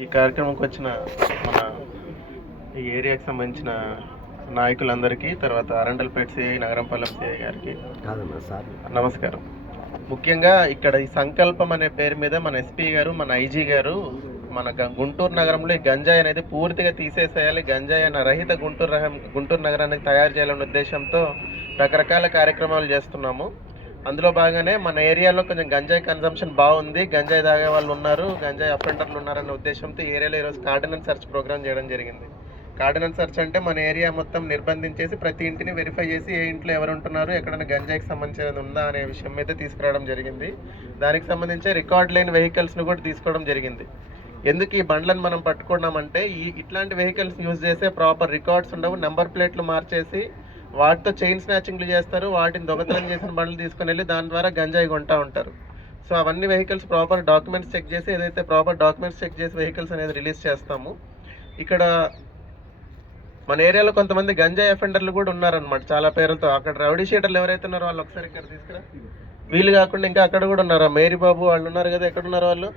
ఈ కార్యక్రమంకి వచ్చిన మన ఈ ఏరియాకి సంబంధించిన నాయకులందరికీ, తర్వాత అరండల్పేట సిఐ, నగరంపాలెం సిఐ గారికి నమస్కారం. ముఖ్యంగా ఇక్కడ ఈ సంకల్పం అనే పేరు మీద మన ఎస్పీ గారు, మన ఐజీ గారు మన గుంటూరు నగరంలో ఈ గంజాయి అనేది పూర్తిగా తీసేసేయాలి, గంజాయి అనే రహిత గుంటూరు నగరాన్ని తయారు చేయాలనే ఉద్దేశంతో రకరకాల కార్యక్రమాలు చేస్తున్నాము. అందులో భాగంగానే మన ఏరియాలో కొంచెం గంజాయి కన్సంప్షన్ బాగుంది, గంజాయి తాగే వాళ్ళు ఉన్నారు, గంజాయి అఫెండర్లు ఉన్నారన్న ఉద్దేశంతో ఈ ఏరియాలో ఈరోజు కార్డినెన్స్ సెర్చ్ ప్రోగ్రామ్ చేయడం జరిగింది. కార్డినెన్స్ సెర్చ్ అంటే మన ఏరియా మొత్తం నిర్బంధించేసి ప్రతి ఇంటిని వెరిఫై చేసి ఏ ఇంట్లో ఎవరు ఉంటున్నారు, ఎక్కడైనా గంజాయికి సంబంధించినది ఉందా అనే విషయం మీద తీసుకురావడం జరిగింది. దానికి సంబంధించి రికార్డ్ లేని వెహికల్స్ను కూడా తీసుకోవడం జరిగింది. ఎందుకు ఈ బండ్లను మనం పట్టుకున్నామంటే ఇట్లాంటి వెహికల్స్ యూజ్ చేసే ప్రాపర్ రికార్డ్స్ ఉండవు, నెంబర్ ప్లేట్లు మార్చేసి వాటితో చైన్ స్నాచింగ్లు చేస్తారు, వాటిని దొంగతనం చేసిన బండ్లు తీసుకుని వెళ్ళి దాని ద్వారా గంజాయి కొంటా ఉంటారు. సో అవన్నీ వెహికల్స్ ప్రాపర్ డాక్యుమెంట్స్ చెక్ చేసి, ఏదైతే ప్రాపర్ డాక్యుమెంట్స్ చెక్ చేసి వెహికల్స్ అనేది రిలీజ్ చేస్తాము. ఇక్కడ మన ఏరియాలో కొంతమంది గంజాయి అఫెండర్లు కూడా ఉన్నారనమాట, చాలా పేర్లతో. అక్కడ రౌడీ షీటర్లు ఎవరైతే ఉన్నారో వాళ్ళు ఒకసారి ఇక్కడ తీసుకురా. వీళ్ళు కాకుండా ఇంకా అక్కడ కూడా ఉన్నారా, మేరీ బాబు వాళ్ళు ఉన్నారు కదా, ఎక్కడ ఉన్నారు వాళ్ళు?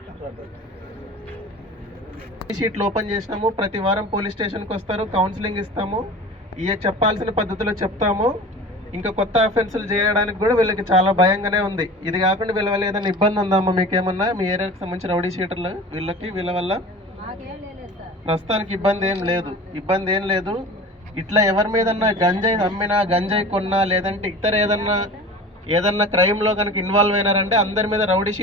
షీట్లు ఓపెన్ చేసినాము, ప్రతి వారం పోలీస్ స్టేషన్కి వస్తారు, కౌన్సిలింగ్ ఇస్తాము, చెప్పాల్సిన పద్ధతిలో చెప్తాము. ఇంకా కొత్త అఫెన్సులు చేయడానికి కూడా వీళ్ళకి చాలా భయంగానే ఉంది. ఇది కాకుండా వీళ్ళ వల్ల ఏదైనా ఇబ్బంది ఉందమ్మా మీకేమన్నా, మీ ఏరియాకి సంబంధించిన రౌడీ షీటర్లు వీళ్ళ వల్ల? ప్రస్తుతానికి ఇబ్బంది ఏం లేదు. ఇట్లా ఎవరి మీదన్నా గంజాయి అమ్మినా, గంజాయి కొన్నా, లేదంటే ఇతర ఏదన్నా క్రైమ్లో కనుక ఇన్వాల్వ్ అయినారంటే అందరి మీద రౌడీ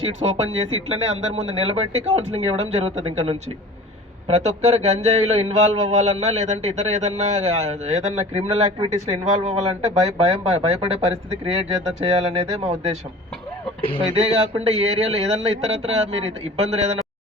షీట్స్ ఓపెన్ చేసి ఇట్లనే అందరి ముందు నిలబెట్టి కౌన్సిలింగ్ ఇవ్వడం జరుగుతుంది. ఇంకా నుంచి ప్రతి ఒక్కరు గంజాయిలో ఇన్వాల్వ్ అవ్వాలన్నా, లేదంటే ఇతర ఏదన్నా క్రిమినల్ యాక్టివిటీస్లో ఇన్వాల్వ్ అవ్వాలంటే భయపడే పరిస్థితి క్రియేట్ చేయాలనేదే మా ఉద్దేశం. సో ఇదే కాకుండా ఈ ఏరియాలో ఏదన్నా ఇతరత్ర మీరు ఇబ్బందులు ఏదైనా